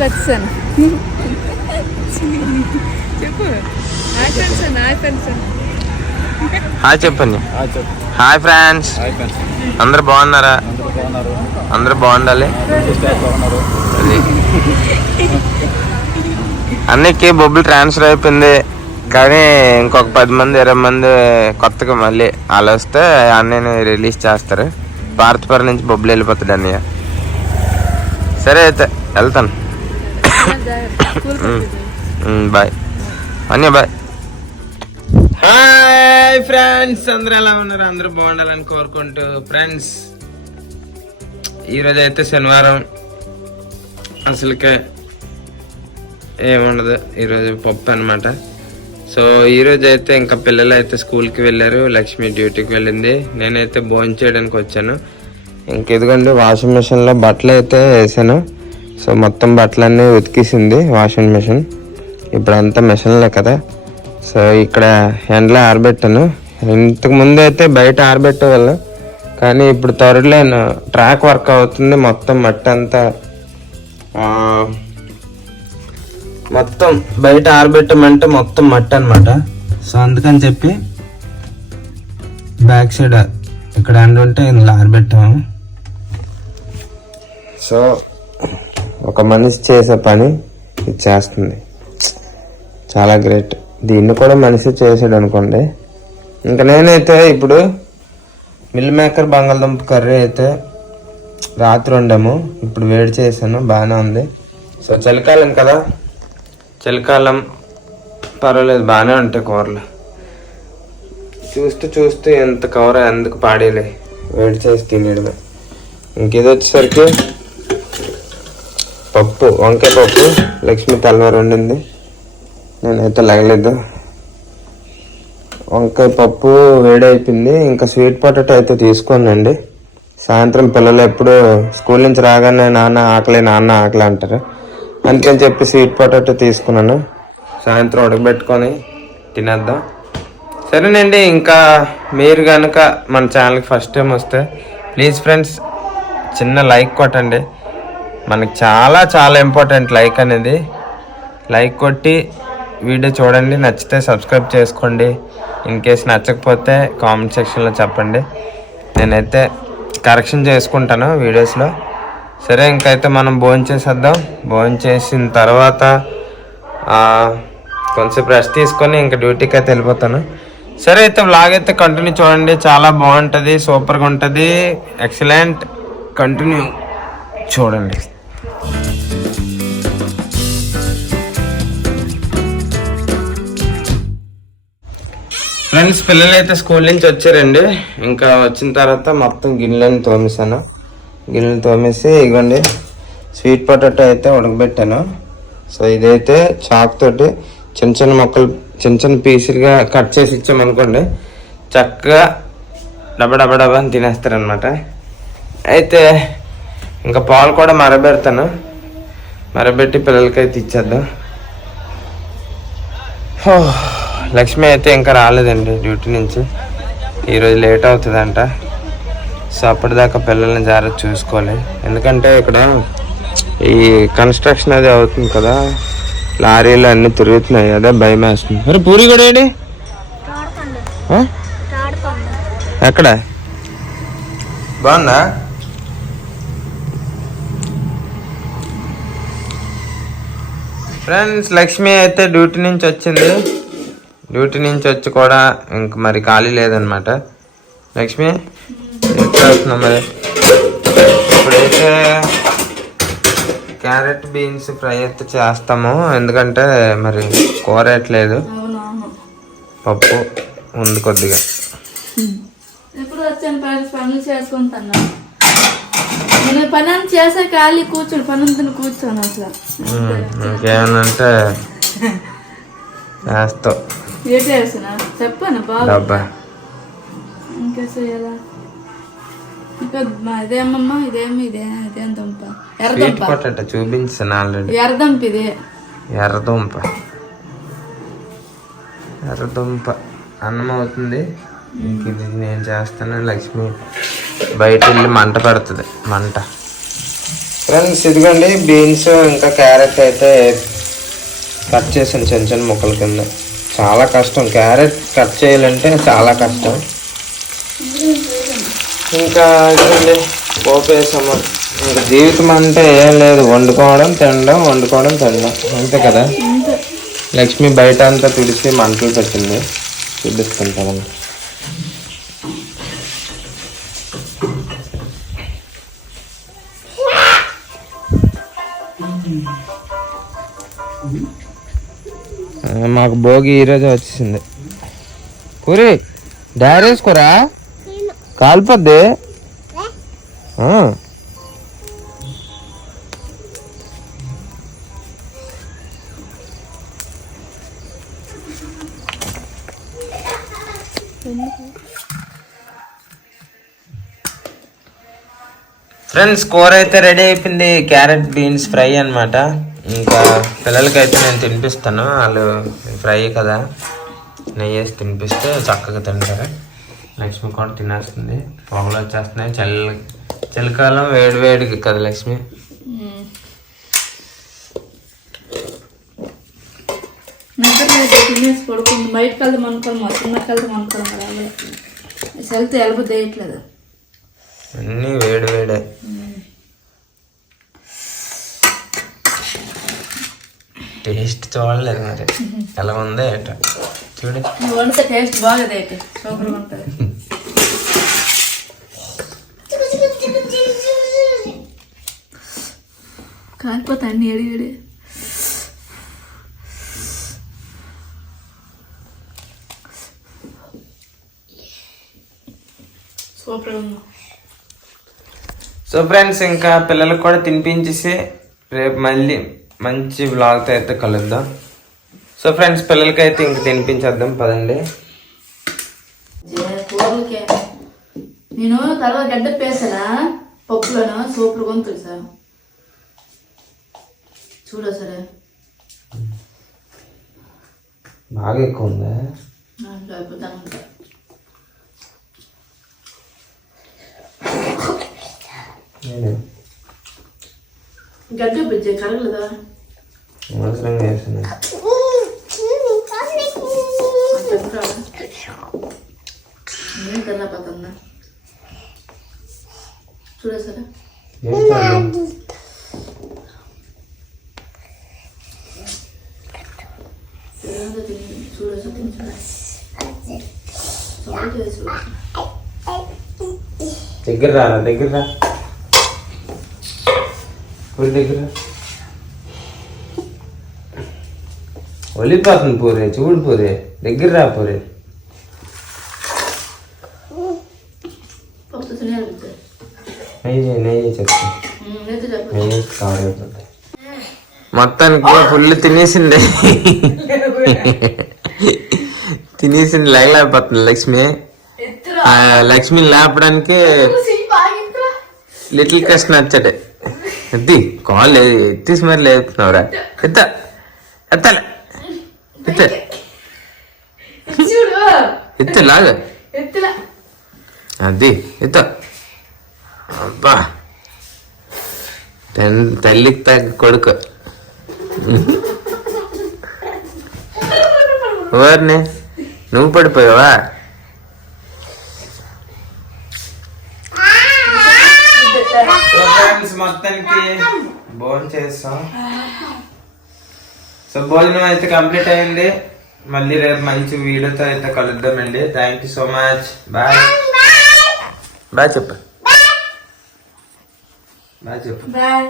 దగ్గరికి వచ్చాను చెప్పు హాయ్ చెప్పండి. హాయ్ ఫ్రెండ్స్ హాయ్ ఫ్రెండ్స్ అందరు బాగున్నారా? అందరూ బాగుండాలి. అన్నికి బొబ్బులు ట్రాన్స్ఫర్ అయిపోయింది. కానీ ఇంకొక పది మంది ఇరవై మంది కొత్తగా మళ్ళీ వాళ్ళు వస్తే అన్నయ్యని రిలీజ్ చేస్తారు. భారతపురం నుంచి బొబ్బులు వెళ్ళిపోతాడు అన్నయ్య. సరే అయితే వెళ్తాను. బాయ్. అన్నయ్య బాయ్. హాయ్ ఫ్రెండ్స్ అందరూ ఎలా ఉన్నారు? అందరూ బాగుండాలని కోరుకుంటూ ఫ్రెండ్స్ ఈరోజు అయితే శనివారం. అసలుకే ఏముండదు ఈరోజు పప్పు అనమాట సో ఈరోజు అయితే ఇంకా పిల్లలు అయితే స్కూల్కి వెళ్ళారు లక్ష్మి డ్యూటీకి వెళ్ళింది. నేనైతే భోజనం చేయడానికి వచ్చాను. ఇంక వాషింగ్ మిషన్లో బట్టలు అయితే వేసాను. సో మొత్తం బట్టలన్నీ ఉతికేసింది వాషింగ్ మిషన్. ఇప్పుడంతా మిషన్లే కదా. సో ఇక్కడ ఎండలో ఆరబెట్టాను. ఇంతకు ముందు అయితే బయట ఆరబెట్టేవాళ్ళం. కానీ ఇప్పుడు త్వరలో ట్రాక్ వర్క్ అవుతుంది. మొత్తం మట్టి అంతా మొత్తం బయట ఆరబెట్టమంటే మొత్తం మట్టి అనమాట సో అందుకని చెప్పి బ్యాక్ సైడ్ ఇక్కడ ఎండ ఉంటే ఇందులో ఆరబెట్టాము. సో ఒక మనిషి చేసే పని ఇది చేస్తుంది. చాలా గ్రేట్. దీన్ని కూడా మనిషి చేసాడు అనుకోండి ఇంకా నేనైతే ఇప్పుడు మిల్ మేకర్ బంగాళదుంప కర్రీ అయితే రాత్రి వండాము. ఇప్పుడు వేడి చేశాను బాగానే ఉంది. సో చలికాలం కదా. చలికాలం పర్వాలేదు బాగానే ఉంటాయి కూరలు. చూస్తూ చూస్తూ ఎంత కవర ఎందుకు పాడేలే. వేడి చేసి తినేయడమే. ఇంకేదో వచ్చేసరికి పప్పు వంకాయ పప్పు లక్ష్మి తలవారు వండింది. నేనైతే లగలేదు. వంకాయ పప్పు వేడైపోయింది. ఇంకా స్వీట్ పొటాటో అయితే తీసుకోనండి. సాయంత్రం పిల్లలు ఎప్పుడు స్కూల్ నుంచి రాగానే నాన్న ఆకలి నాన్న ఆకలి అంటారు. అందుకని చెప్పి స్వీట్ పొటాటో తీసుకున్నాను. సాయంత్రం ఉడకబెట్టుకొని తినేద్దాం. సరేనండి ఇంకా మీరు కనుక మన ఛానల్కి ఫస్ట్ టైం వస్తే ప్లీజ్ ఫ్రెండ్స్ చిన్న లైక్ కొట్టండి. మనకి చాలా చాలా ఇంపార్టెంట్ లైక్ అనేది. లైక్ కొట్టి వీడియో చూడండి నచ్చితే సబ్స్క్రైబ్ చేసుకోండి. ఇన్ కేస్ నచ్చకపోతే కామెంట్ సెక్షన్లో చెప్పండి. నేనైతే కరెక్షన్ చేసుకుంటాను వీడియోస్లో సరే ఇంకైతే మనం భోజనం చేసేద్దాం. భోజనం చేసిన తర్వాత కొంచెం కొంచెంసేపు రెస్ట్ తీసుకొని ఇంకా డ్యూటీకి అయితే వెళ్ళిపోతాను. సరే అయితే వ్లాగ్ అయితే కంటిన్యూ చూడండి. చాలా బాగుంటుంది సూపర్గా ఉంటుంది. ఎక్సలెంట్ కంటిన్యూ చూడండి. ఫ్రెండ్స్ పిల్లలు అయితే స్కూల్ నుంచి వచ్చారండి. ఇంకా వచ్చిన తర్వాత మొత్తం గిన్నెలను తోమేశాను. గిన్నెలు తోమేసి ఇగోండి స్వీట్ పొటాటో అయితే ఉడకబెట్టాను. సో ఇదైతే చాక్ తోటి చిన్న చిన్న మొక్కలు చిన్న చిన్న పీసులుగా కట్ చేసి ఇచ్చామనుకోండి చక్కగా డబ డబ డబ అని తినేస్తారనమాట అయితే ఇంకా పాలు కూడా మరబెడతాను. మరబెట్టి పిల్లలకైతే ఇచ్చేద్దాం. లక్ష్మి అయితే ఇంకా రాలేదండి డ్యూటీ నుంచి. ఈరోజు లేట్ అవుతుందంట. సో అప్పటిదాకా పిల్లల్ని జాగ్రత్త చూసుకోవాలి. ఎందుకంటే ఇక్కడ ఈ కన్స్ట్రక్షన్ అది అవుతుంది కదా. లారీలు అన్నీ తిరుగుతున్నాయి. అదే భయం వేస్తుంది. మరి పూరి కూడా ఏంటి? ఎక్కడ? బాగుందా? ఫ్రెండ్స్ లక్ష్మి అయితే డ్యూటీ నుంచి వచ్చింది. డ్యూటీ నుంచి వచ్చి కూడా ఇంక మరి ఖాళీ లేదనమాట లక్ష్మి? మరి? ఇప్పుడైతే క్యారెట్ బీన్స్ ఫ్రై అయితే చేస్తాము. ఎందుకంటే మరి కూర ఎట్లేదు పప్పు ఉంది కొద్దిగా. వచ్చాను పని పనులు చేసుకుంటున్నా నేను పని అంతా చేసే ఖాళీ కూర్చోడు పని అంతా కూర్చోను అసలు. ఇంకేమన్నా అంటే చేస్తావు. ఏ చేసిన చెప్పాను బాబు? డబ్బా. ఇంకా చేయాలా? ఇంకా ఇదేమమ్మా ఇదేమి ఇదే ఇదేం దుంప. స్వీట్ ఎర్రదుంప పొటాటో చూపించాను ఆల్రెడీ. ఎర్రదుంప ఇది. ఎర్రదుంప. ఎర్రదుంప. అన్నం అవుతుంది. ఇంక ఇది నేను చేస్తాను. లక్ష్మి బయట వెళ్ళి మంట పెడుతుంది. మంట. ఫ్రెండ్స్ ఇదిగోండి బీన్స్ ఇంకా క్యారెట్ అయితే కట్ చేసాను చిన్న చిన్న ముక్కల కింద. చాలా కష్టం. క్యారెట్ కట్ చేయాలంటే చాలా కష్టం. ఇంకా ఇదిగోండి పోపు వేసాము ఇంకా జీవితం అంటే ఏం లేదు. వండుకోవడం తినడం వండుకోవడం తినడం. అంతే కదా? లక్ష్మి బయట అంతా తుడిచి మంటలు పెట్టింది. చూపిస్తుంటామని ఆ, మాకు భోగి ఈరోజు వచ్చేసింది. పూరి డైరీ వేసుకోరా? కాలిపోద్ది. ఫ్రెండ్స్ కూర అయితే రెడీ అయిపోయింది. క్యారెట్ బీన్స్ ఫ్రై అన్నమాట. ఇంకా పిల్లలకైతే నేను తినిపిస్తాను. వాళ్ళు ఫ్రై కదా నెయ్యి వేసి తినిపిస్తే చక్కగా తింటారు. లక్ష్మి కూడా తినేస్తుంది. పొగలు వచ్చేస్తున్నాయి. చలి చలికాలం వేడి వేడికి కదా లక్ష్మి? తినేసి పడుకుంది. బయటకు వెళ్దాం మా చిన్నకి వెళ్దాం అన్నీ వేడి వేడే టేస్ట్ చూడలేదు మరి ఎలా ఉందో ఏట. చూడు. వండితే టేస్ట్ బాగోదు అయితే. సూపర్గా ఉంటుంది. కాలిపోతా అన్ని ఉంది. సో ఫ్రెండ్స్ ఇంకా పిల్లలకు కూడా తినిపించేసి రేపు మళ్ళీ మంచి వ్లాగ్తో అయితే కలుద్దాం. సో ఫ్రెండ్స్ పిల్లలకి అయితే ఇంక తినిపించేద్దాం పదండి. నేను తర్వాత గడ్డ పేసనా పప్పులోను? సూపర్ గొంతులు సార్ చూడ సరే బాగా ఎక్కువ ఉందా? నేను గడ్డ పిచ్చే కరగలేదా అవసరంగా వేసాను నేను తెల్లపోతుందా చూడ సరే ఏం చాలు? చూడ చూడ చూడ దగ్గర రా దగ్గర రా పూరి దగ్గర. ఒలిపోతుంది పూరి చూడు పూరి దగ్గర రా పూరి. నెయ్యి నెయ్యి చెప్తా. నెయ్యి కావాలి మొత్తానికి ఫుల్ తినేసింది తినేసింది లేకపోతుంది లక్ష్మి. లక్ష్మి లేపడానికి లిటిల్ కృష్ణ వచ్చాడు. ఎత్తి కాల్ ఎత్తేసి మరి లేపుతున్నావురా ఎత్త ఎత్తలే ఎత్త చూడు ఎత్తు లాగ ఎత్తులా అది ఎత్త అబ్బా తన్- తల్లికి తగ్గ కొడుకు ఎవరిని నువ్వు పడిపోయావా సో ఫ్రెండ్స్ మొత్తానికి భోజనం చేస్తాం. సో భోజనం అయితే కంప్లీట్ అయింది. మళ్ళీ రేపు మంచి వీడియోతో అయితే కలుద్దామండి. Thank you so much bye bye చెప్పు. బాయ్ చెప్పు. బాయ్